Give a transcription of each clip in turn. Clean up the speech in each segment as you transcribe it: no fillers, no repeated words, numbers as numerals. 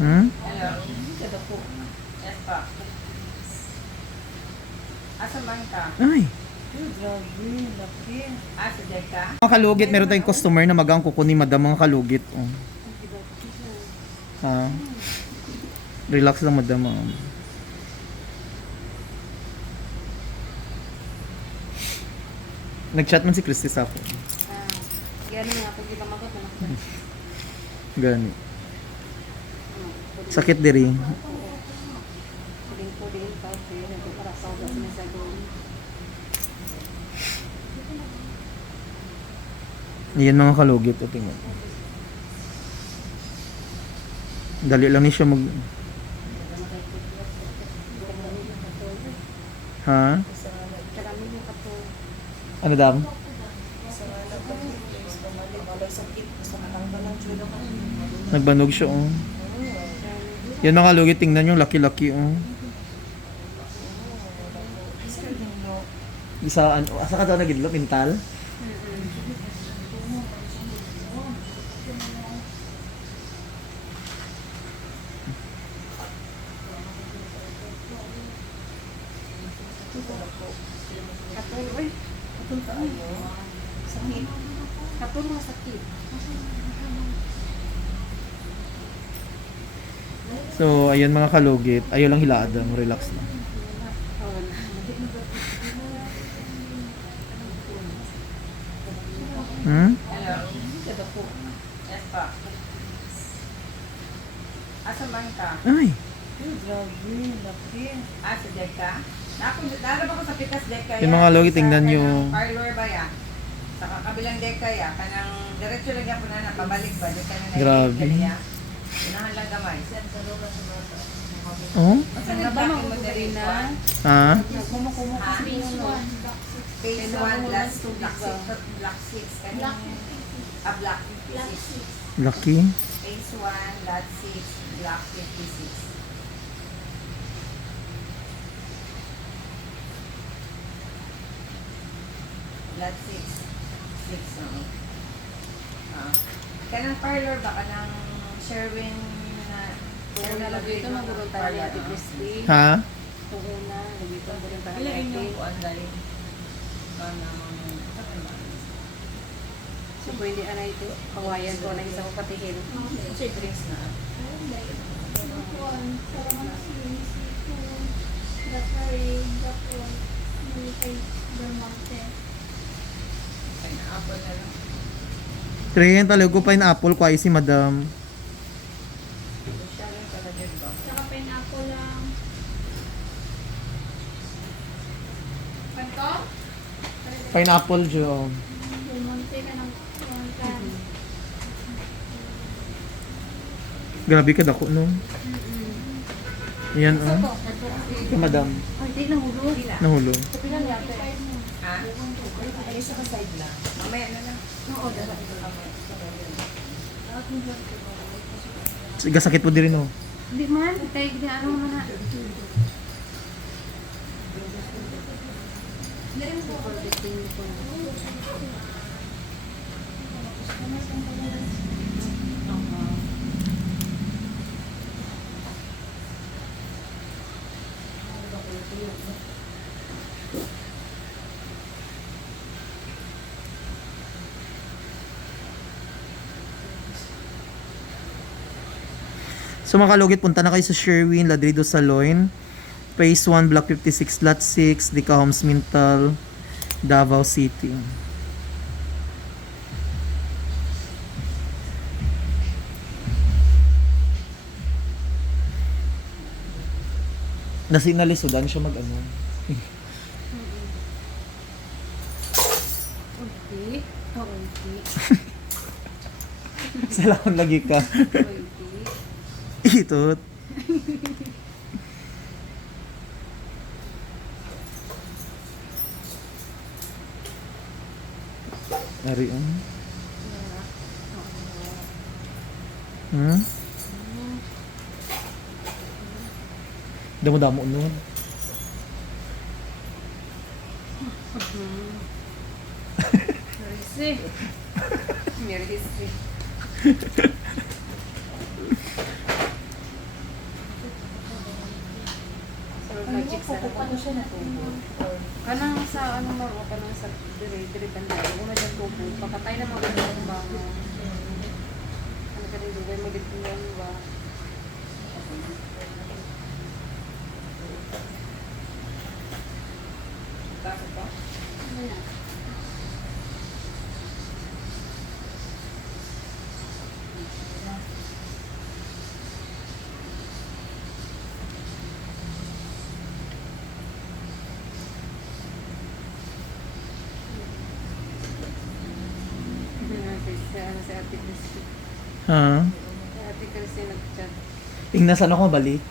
Hmm? Hello. Yes pa. Asa man ka? Ay. Grabe, laki. Asa dyan ka? Mga kalugit, meron tayong customer na magang kukunin madam mga kalugit. Oh. Ha? Relax lang madam. Nag-chat man si Christy sa ako. Gano'n nga, pag iba magot na nakuha. Gani. Sakit diri. Puding-puding pa, kaya nagkakarasaw na sinasagon. Yan mga kalugit. O, tingnan. Dali lang ni siya mag... Ha? Karami yung kato. Ano dam? Nagbanog siya, oh. Yan mga kalugit, tingnan yung laki-laki, oh. Isa, ano, asa ka daw nagidlo? Pintal? Katol, uy. Katol ka, uy. Sakit. Katol nga sakit. So, ayun mga kalugit. Ayaw lang hilaadang. Relax lang. Hmm? Hello. Yes pa. Asa man ka? Ay. Grabe, laki. Asa dyan ka? Darap ako sa pitas deka ya. Yung mga kalugit, tingnan nyo. Parlor ba ya? Sa kabilang deka ya. Kanang diretso lang yan po na pabalik ba? Deka na Grabe. Unahan lang gamay. Oh? Asa na ba mo diri na? Ha? Kumukumo Ha? kasi yung ano. Phase 1, last 2, Block 6. Kanina. Block 56. Lucky. Phase 1, lot 6, Block 56. Lot 6. 6, no? Kanang parlor ba? Kanang Sherwin na... Kung nalagay ito, magulong tayo ni Ate Christy. Ha? Kung una, nalagay ito, magulong tayo ni Ilan Ate. inyong kuan dahil? So, pwede ana ito, kawayan ko na isa ko patihin. Say drinks na. Pineapple na lang. Tren, talaga ko pineapple ko ay si madam. Siya rin pala din ba? Saka pineapple lang. Panto? Pineapple, Jo. Del Monte ka ng kan. Grabe ka dako, no? Yan, oh. Si madam. Ay, di na hulog. Nahulog. Sa pilang yate. Ha? Ay, isa ka side lang. Mamaya na lang. Oo, dala. Sige, sakit po din rin, oh. Hindi man, tayo di ano man na. So mga kalugit, punta na kayo sa Sherwin, Ladrido Saloon. Phase 1, Block 56, Lot 6, Dica Homes, Mintal, Davao City. Nasinalisodan siya mag-ano. Unti. Oo, unti. Salamat lagi ka. Unti. Itot. Ari ang. Hmm? Damo-damo nun. Crazy. kasi. Mag-check sa ano siya na tubo. Kanang sa ano mo, kanang sa dire banda. Kung na dyan tubo, pakatay na mga ganun ba? Ano ka rin dugay magiging ba? Tapos pa. Ano na? Sa Ate Christy. Ha? Sa Ate Christy nag-chat. Ingna, saan ako mabalik?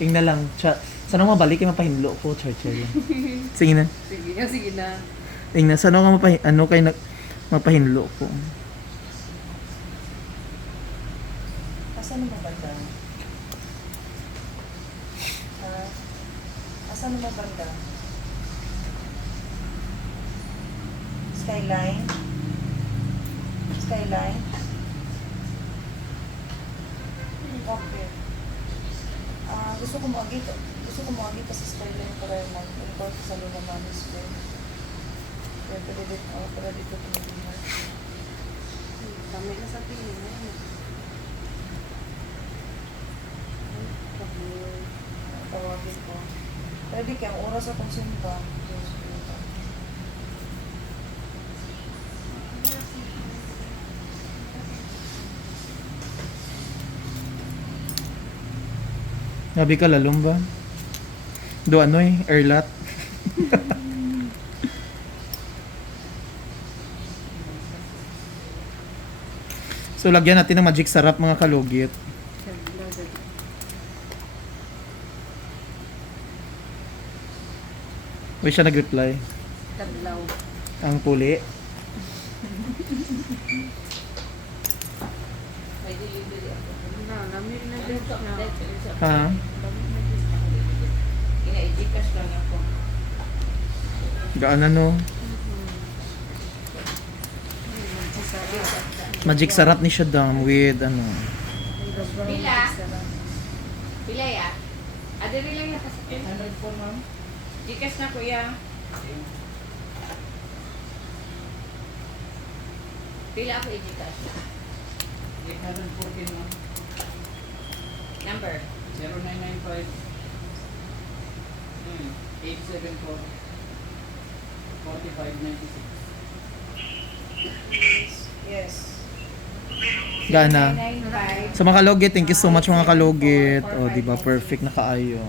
Ingna lang. Saan ako mabalik? Yung mapahinlo ko. Churchill. Sige na. Sige, sige na. Ingna, saan ako mapahinlo ko? Asan mo banda? Asan mo banda? Skyline? Skyline? Okay. Gusto ko maagi pa sa skyline para mag-import sa Luna Manis Way. Para dito tumigil. Kami na sa tingin. Tawagin ko. Pwede kaya ang oras akong simba. Sabi ka lalong ba? Do ano erlat? So lagyan natin ng magic sarap mga kalugit. Uy, siya nag-reply. Kadlaw. Ang puli. May delivery ako. Na, namin na din na. Ha? Ina-i-gcash lang ako. Gaan ano? Magic sarap ni Shaddam with ano. Pila? Pila ya? Adiri lang yan kasi. 800 po, ma'am. Gcash na kuya. Pila ako i-gcash? 814 ma'am. Number? 0995 874 4596. Yes. Gana. 995. Sa mga kalugit, thank you so much mga kalugit. O, di ba perfect na kaayo.